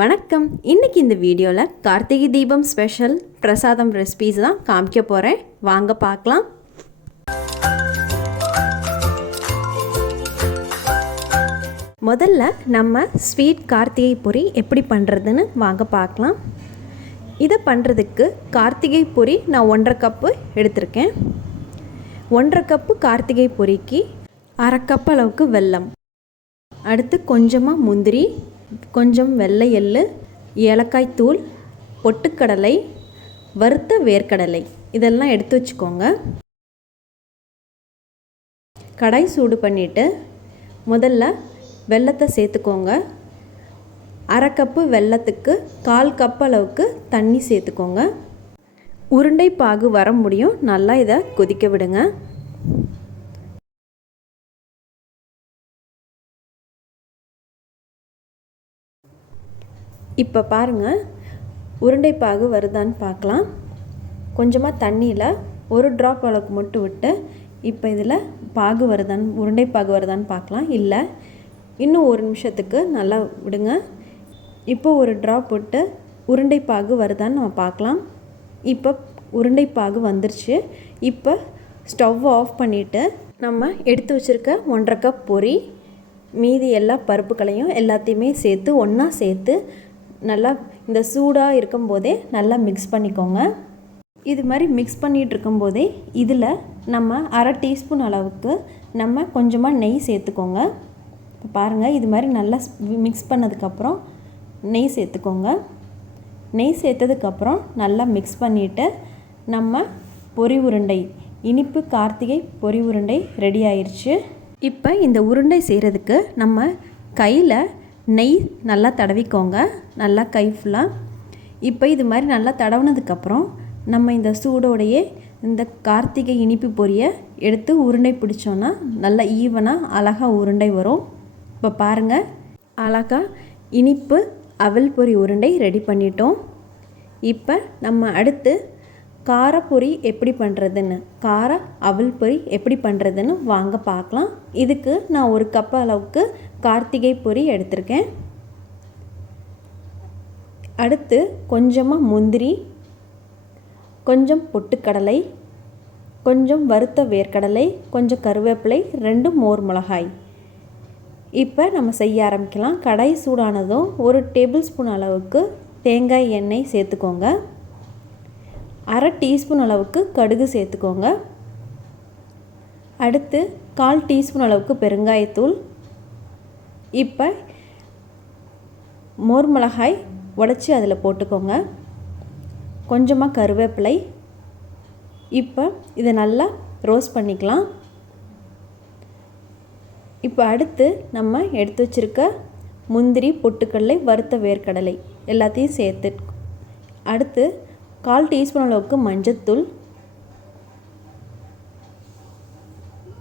வணக்கம். இன்றைக்கி இந்த வீடியோவில் கார்த்திகை தீபம் ஸ்பெஷல் பிரசாதம் ரெசிபீஸ் தான் காமிக்க போகிறேன். வாங்க பார்க்கலாம். முதல்ல நம்ம ஸ்வீட் கார்த்திகை பொரி எப்படி பண்ணுறதுன்னு வாங்க பார்க்கலாம். இதை பண்ணுறதுக்கு கார்த்திகை பொரி நான் 1.5 கப்பு எடுத்திருக்கேன். 1.5 கப்பு கார்த்திகை பொரிக்கு 1/2 கப் அளவுக்கு வெல்லம், அடுத்து கொஞ்சமாக முந்திரி, கொஞ்சம் வெள்ளை எள்ளு, ஏலக்காய் தூள், பொட்டுக்கடலை, வறுத்த வேர்க்கடலை இதெல்லாம் எடுத்து வச்சுக்கோங்க. கடாய் சூடு பண்ணிவிட்டு முதல்ல வெல்லத்தை சேர்த்துக்கோங்க. 1/2 கப்பு வெல்லத்துக்கு 1/4 கப் அளவுக்கு தண்ணி சேர்த்துக்கோங்க. உருண்டை பாகு வர முடியும். நல்லா இதை கொதிக்க விடுங்க. இப்போ பாருங்கள், உருண்டை பாகு வருதான்னு பார்க்கலாம். கொஞ்சமாக தண்ணியில் 1 ட்ராப் அளவுக்கு மட்டும் விட்டு இப்போ இதில் பாகு வருதான்னு, உருண்டை பாகு வருதான்னு பார்க்கலாம். இல்லை, இன்னும் 1 நிமிஷத்துக்கு நல்லா விடுங்க. இப்போ 1 ட்ராப் விட்டு உருண்டை பாகு வருதான்னு நம்ம பார்க்கலாம். இப்போ உருண்டை பாகு வந்துருச்சு. இப்போ ஸ்டவ் ஆஃப் பண்ணிவிட்டு நம்ம எடுத்து வச்சுருக்க 1.5 கப் பொரி, மீதி எல்லா பருப்புகளையும் எல்லாத்தையுமே சேர்த்து ஒன்றா சேர்த்து நல்லா இந்த சூடாக இருக்கும்போதே நல்லா மிக்ஸ் பண்ணிக்கோங்க. இது மாதிரி மிக்ஸ் பண்ணிகிட்டு இருக்கும்போதே இதில் நம்ம 1/2 டீஸ்பூன் அளவுக்கு நம்ம கொஞ்சமாக நெய் சேர்த்துக்கோங்க. இப்போ பாருங்கள், இது மாதிரி நல்லா மிக்ஸ் பண்ணதுக்கப்புறம் நெய் சேர்த்துக்கோங்க. நெய் சேர்த்ததுக்கப்புறம் நல்லா மிக்ஸ் பண்ணிவிட்டு நம்ம பொரி உருண்டை, இனிப்பு கார்த்திகை பொரி உருண்டை ரெடி ஆயிடுச்சு. இப்போ இந்த உருண்டை செய்கிறதுக்கு நம்ம கையில் நெய் நல்லா தடவிக்கோங்க, நல்லா கை ஃபுல்லாக. இப்போ இது மாதிரி நல்லா தடவுனதுக்கப்புறம் நம்ம இந்த சூடோடையே இந்த கார்த்திகை இனிப்பு பொரியை எடுத்து உருண்டை பிடிச்சோன்னா நல்லா ஈவனாக அழகாக உருண்டை வரும். இப்போ பாருங்கள், அழகாக இனிப்பு அவல் பொரி உருண்டை ரெடி பண்ணிட்டோம். இப்போ நம்ம அடுத்து காரப்பொரி எப்படி பண்ணுறதுன்னு, கார அவல் பொரி எப்படி பண்ணுறதுன்னு வாங்க பார்க்கலாம். இதுக்கு நான் 1 கப் அளவுக்கு கார்த்திகை பொரி எடுத்திருக்கேன். அடுத்து கொஞ்சமாக முந்திரி, கொஞ்சம் பொட்டுக்கடலை, கொஞ்சம் வறுத்த வேர்க்கடலை, கொஞ்சம் கருவேப்பிலை, 2 மோர் மிளகாய். இப்போ நம்ம செய்ய ஆரம்பிக்கலாம். கடாய் சூடானதும் 1 டேபிள் ஸ்பூன் அளவுக்கு தேங்காய் எண்ணெய் சேர்த்துக்கோங்க. 1/2 டீஸ்பூன் அளவுக்கு கடுகு சேர்த்துக்கோங்க. அடுத்து 1/4 டீஸ்பூன் அளவுக்கு பெருங்காயத்தூள். இப்போ மோர் மிளகாய் உடைச்சி அதில் போட்டுக்கோங்க. கொஞ்சமாக கருவேப்பிலை. இப்போ இதை நல்லா ரோஸ்ட் பண்ணிக்கலாம். இப்போ அடுத்து நம்ம எடுத்து வச்சுருக்க முந்திரி, பொட்டுக்கடலை, வறுத்த வேர்க்கடலை எல்லாத்தையும் சேர்த்து, அடுத்து 1/4 டீஸ்பூன் அளவுக்கு மஞ்சத்தூள்.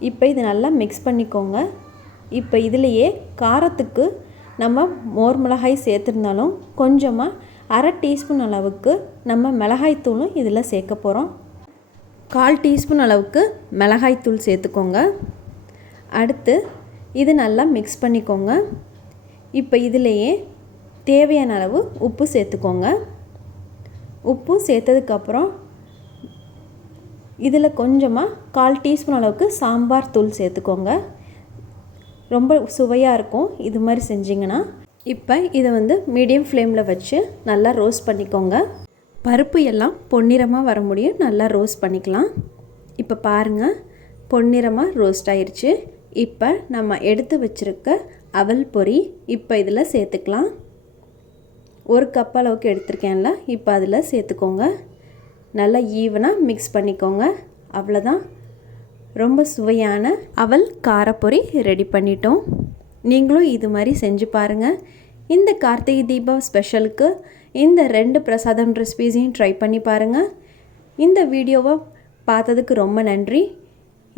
இப்போ இது நல்லா மிக்ஸ் பண்ணிக்கோங்க. இப்போ இதிலையே காரத்துக்கு நம்ம மோர் மிளகாய் சேர்த்துருந்தாலும் கொஞ்சமாக 1/2 டீஸ்பூன் அளவுக்கு நம்ம மிளகாய்த்தூளும் இதில் சேர்க்க போகிறோம். 1/4 டீஸ்பூன் அளவுக்கு மிளகாய்த்தூள் சேர்த்துக்கோங்க. அடுத்து இது நல்லா மிக்ஸ் பண்ணிக்கோங்க. இப்போ இதிலையே தேவையான அளவு உப்பு சேர்த்துக்கோங்க. உப்பு சேர்த்ததுக்கப்புறம் இதில் கொஞ்சமாக 1/4 டீஸ்பூன் அளவுக்கு சாம்பார் தூள் சேர்த்துக்கோங்க. ரொம்ப சுவையாக இருக்கும் இது மாதிரி செஞ்சிங்கன்னா. இப்போ இதை மீடியம் ஃப்ளேமில் வச்சு நல்லா ரோஸ்ட் பண்ணிக்கோங்க. பருப்பு எல்லாம் பொன்னிறமாக வர முடியும். நல்லா ரோஸ்ட் பண்ணிக்கலாம். இப்போ பாருங்கள், பொன்னிறமாக ரோஸ்ட் ஆயிடுச்சு. இப்போ நம்ம எடுத்து வச்சுருக்க அவல் பொரி இப்போ இதில் சேர்த்துக்கலாம். 1 கப் அளவுக்கு எடுத்திருக்கேன்ல, இப்போ அதில் சேர்த்துக்கோங்க. நல்லா ஈவனாக மிக்ஸ் பண்ணிக்கோங்க. அவ்வளோதான், ரொம்ப சுவையான அவல் காரப்பொரி ரெடி பண்ணிட்டோம். நீங்களும் இது மாதிரி செஞ்சு பாருங்கள். இந்த கார்த்திகை தீபம் ஸ்பெஷலுக்கு இந்த 2 பிரசாதம் ரெசிபீஸையும் ட்ரை பண்ணி பாருங்கள். இந்த வீடியோவை பார்த்ததுக்கு ரொம்ப நன்றி.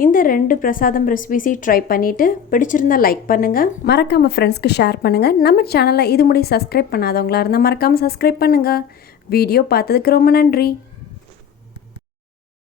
இந்த 2 பிரசாதம் ரெசிபீஸையும் ட்ரை பண்ணிவிட்டு பிடிச்சிருந்தால் லைக் பண்ணுங்கள், மறக்காமல் ஃப்ரெண்ட்ஸ்க்கு ஷேர் பண்ணுங்கள். நம்ம சேனலை இது முடி சப்ஸ்கிரைப் பண்ணாதவங்களா இருந்தால் மறக்காமல் சப்ஸ்கிரைப் பண்ணுங்கள். வீடியோ பார்த்ததுக்கு ரொம்ப நன்றி.